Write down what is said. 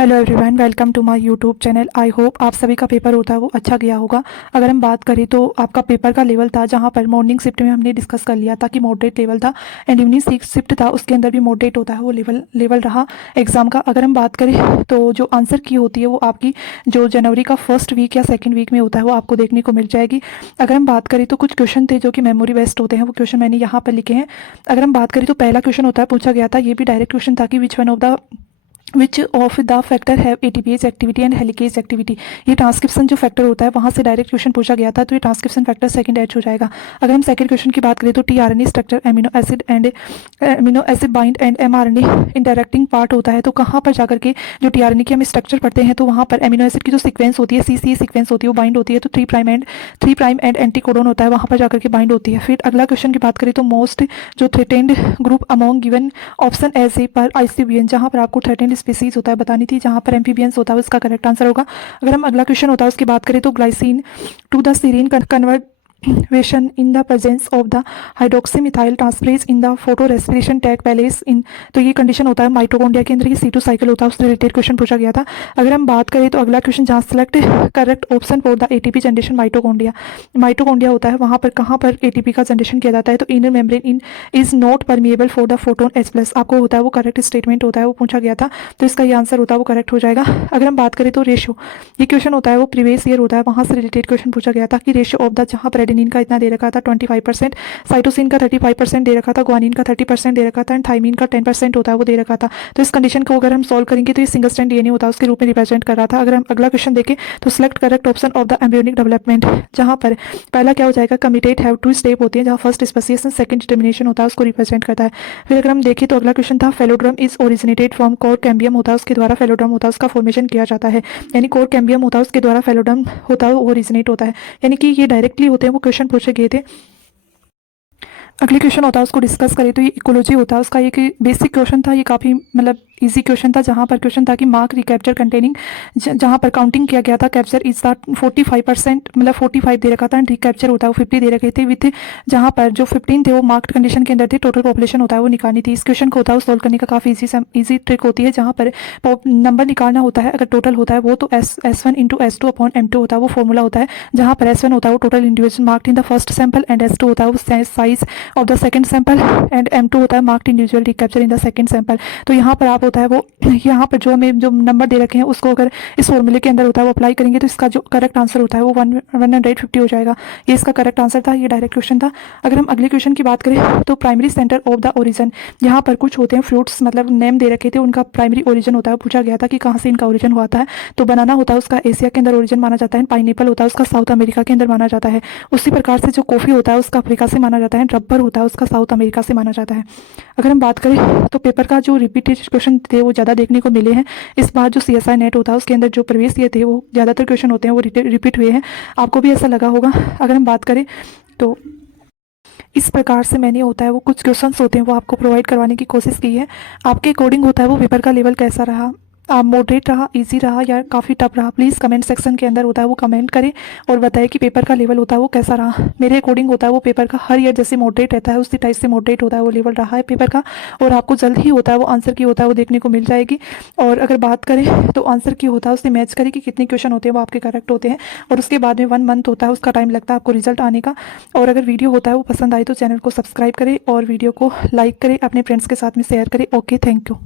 Hello everyone, welcome to my YouTube channel. I hope आप सभी का पेपर होता है वो अच्छा गया होगा। अगर हम बात करें तो आपका पेपर का लेवल था, जहां पर मॉर्निंग शिफ्ट में हमने डिस्कस कर लिया था कि मॉडरेट लेवल था, एंड इवनिंग शिफ्ट था उसके अंदर भी मॉडरेट होता है वो लेवल रहा एग्जाम का। अगर हम बात करें तो जो आंसर की होती है वो आपकी जो जनवरी का फर्स्ट वीक या सेकेंड वीक में होता है वो आपको देखने को मिल जाएगी। अगर हम बात करें तो कुछ क्वेश्चन थे जो कि मेमोरी बेस्ड होते हैं, वो क्वेश्चन मैंने यहाँ पर लिखे हैं। अगर हम बात करें तो पहला क्वेश्चन होता है, पूछा गया था, ये भी डायरेक्ट क्वेश्चन था कि which of the factor have ATPase activity and helicase activity. ये ट्रांसक्रिप्शन जो फैक्टर होता है वहाँ से डायरेक्ट क्वेश्चन पूछा गया था, तो ये ट्रांसक्रिप्शन फैक्टर सेकंड एच हो जाएगा। अगर हम सेकंड क्वेश्चन की बात करें तो tRNA structure amino acid bind and mRNA interacting part होता है, तो कहाँ पर जाकर के जो टीआरएनए की हम स्ट्रक्चर पढ़ते हैं तो वहाँ पर एमिनो एसिड की जो सीक्वेंस होती है, सी सीक्वेंस होती है, वो बाइंड होती है, तो थ्री प्राइम एंड एंटीकोडोन होता है, वहाँ पर जाकर के बाइंड होती है। फिर अगला क्वेश्चन की बात करें तो मोस्ट जो threatened group among given option as A पर आईसीबीएन, जहाँ पर आपको थ्रेटेंड स्पीसीज होता है बतानी थी, जहाँ पर एम्फीबियंस होता है उसका करेक्ट आंसर होगा। अगर हम अगला क्वेश्चन होता है उसकी बात करें तो glycine to the serine conversion in the presence of the hydroxy methyl transferase in the photo respiration take place in, तो ये कंडीशन होता है माइटोकॉन्ड्रिया के अंदर, ये C2 साइकिल होता है, उससे रिलेटेड क्वेश्चन पूछा गया था। अगर हम बात करें तो अगला क्वेश्चन जहाँ select correct option for the ATP generation mitochondria होता है, वहाँ पर कहाँ पर एटीपी का जनरेशन किया जाता है, तो inner membrane in is not permeable for the photon H+ आपको होता है वो करेक्ट स्टेटमेंट होता है, वो पूछा गया था, तो इसका ये आंसर होता है वो करेक्ट हो जाएगा। अगर हम बात करें तो रेशियो, ये क्वेश्चन होता है वो प्रीवियस ईयर होता है, वहाँ से रिलेटेड क्वेश्चन पूछा गया था कि रेशियो ऑफ द, जहाँ पर एडेनिन का इतना दे रखा था 25%, साइटोसिन का 35% दे रखा था, ग्वानिन का 30% दे रखा था, एंड थाइमिन का 10% होता है वो दे रखा था। तो इस कंडीशन को अगर हम सॉल्व करेंगे तो ये सिंगल स्ट्रैंड डीएनए होता है उसके रूप में रिप्रेजेंट कर रहा था। अगर हम अगला क्वेश्चन देखें तो select correct option of the embryonic development, जहाँ पर पहला क्या हो जाएगा, कमिटेड हैव टू स्टेप होती है, जहाँ फर्स्ट स्पेसिएशन सेकंड डिटर्मिनेशन होता है उसको रिप्रेजेंट करता है। फिर अगर हम देखें तो अगला क्वेश्चन था, phelloderm is originated from cork cambium होता है, उसके द्वारा फेलोड्रम होता है उसका फॉर्मेशन किया जाता है, यानी कोर कैम्बियम होता है उसके द्वारा फेलोड्रम होता है वो ओरिजिनेट होता है, यानी कि ये डायरेक्टली होते हैं वो क्वेश्चन पूछे गए थे। अगले क्वेश्चन होता है उसको डिस्कस करें तो ये इकोलॉजी होता है, उसका एक बेसिक क्वेश्चन था, ये काफ़ी मतलब इजी क्वेश्चन था, जहाँ पर क्वेश्चन था कि मार्क रिकैप्चर कंटेनिंग, जहाँ पर काउंटिंग किया गया था, कैप्चर इज द 45% मतलब 45 दे रखा था, एंड रिकैप्चर होता है वो 50 दे रखे थे, विथ जहाँ पर जो 15 थे वो मार्क्ड कंडीशन के अंदर थे, टोटल पॉपुलेशन होता है वो निकालनी थी। इस क्वेश्चन को होता है वो सोल्व करने का काफ़ी ईजी ट्रिक होती है, जहाँ पर नंबर निकालना होता है, अगर टोटल होता है वो तो S1 into S2 upon M2 होता है वो फॉर्मूला होता है, जहाँ पर S1 होता है वो total individual marked in the first sample, and S2 होता है वो size of the second sample, and M2 होता है marked individual recapture in the second sample. तो यहाँ पर आप होता है वो यहाँ पर जो हमें जो नंबर दे रखे हैं उसको अगर इस फॉर्मूले के अंदर होता है वो अप्लाई करेंगे तो इसका जो करेक्ट आंसर होता है वो 150 हो जाएगा। ये इसका करेक्ट आंसर था, ये डायरेक्ट क्वेश्चन था। अगर हम अगले क्वेश्चन की बात करें तो primary centre of the origin, यहाँ पर कुछ होते हैं फ्रूट्स, मतलब नेम दे रखे थे, उनका प्राइमरी ओरिजिन होता है, पूछा गया था कि कहाँ से इनका ओरिजिन हुआ था। तो बनाना होता है उसका एशिया के अंदर ओरिजिन माना जाता है, पाइनएप्पल होता है उसका साउथ अमेरिका के अंदर माना जाता है। उसी प्रकार से जो कॉफ़ी होता है उसका अफ्रीका से माना जाता है, रबर होता है उसका साउथ अमेरिका से माना जाता है। अगर हम बात करें तो पेपर का जो रिपीटेड क्वेश्चन थे वो ज़्यादा देखने को मिले हैं। इस बार जो CSI नेट होता है उसके अंदर जो प्रीवियस ईयर थे वो ज़्यादातर क्वेश्चन होते हैं वो रिपीट हुए हैं, आपको भी ऐसा लगा होगा। अगर हम बात करें तो इस प्रकार से मैंने होता है वो कुछ क्वेश्चंस होते हैं वो आपको प्रोवाइड करवाने की कोशिश की है। आपके अकॉर्डिंग होता है वो पेपर का लेवल कैसा रहा, मॉडरेट रहा, इजी रहा, या काफ़ी टफ रहा, प्लीज़ कमेंट सेक्शन के अंदर होता है वो कमेंट करें और बताएं कि पेपर का लेवल होता है वो कैसा रहा। मेरे अकॉर्डिंग होता है वो पेपर का हर ईयर जैसे मॉडरेट रहता है उसी टाइप से मॉडरेट होता है वो लेवल रहा है पेपर का, और आपको जल्द ही होता है वो आंसर की होता है वो देखने को मिल जाएगी। और अगर बात करें तो आंसर की होता है उससे मैच करें कि कितने क्वेश्चन होते हैं वो आपके करेक्ट होते हैं, और उसके बाद में 1 मंथ होता है उसका टाइम लगता है आपको रिजल्ट आने का। और अगर वीडियो होता है वो पसंद आए तो चैनल को सब्सक्राइब करें और वीडियो को लाइक करें, अपने फ्रेंड्स के साथ में शेयर करें। Okay, thank you.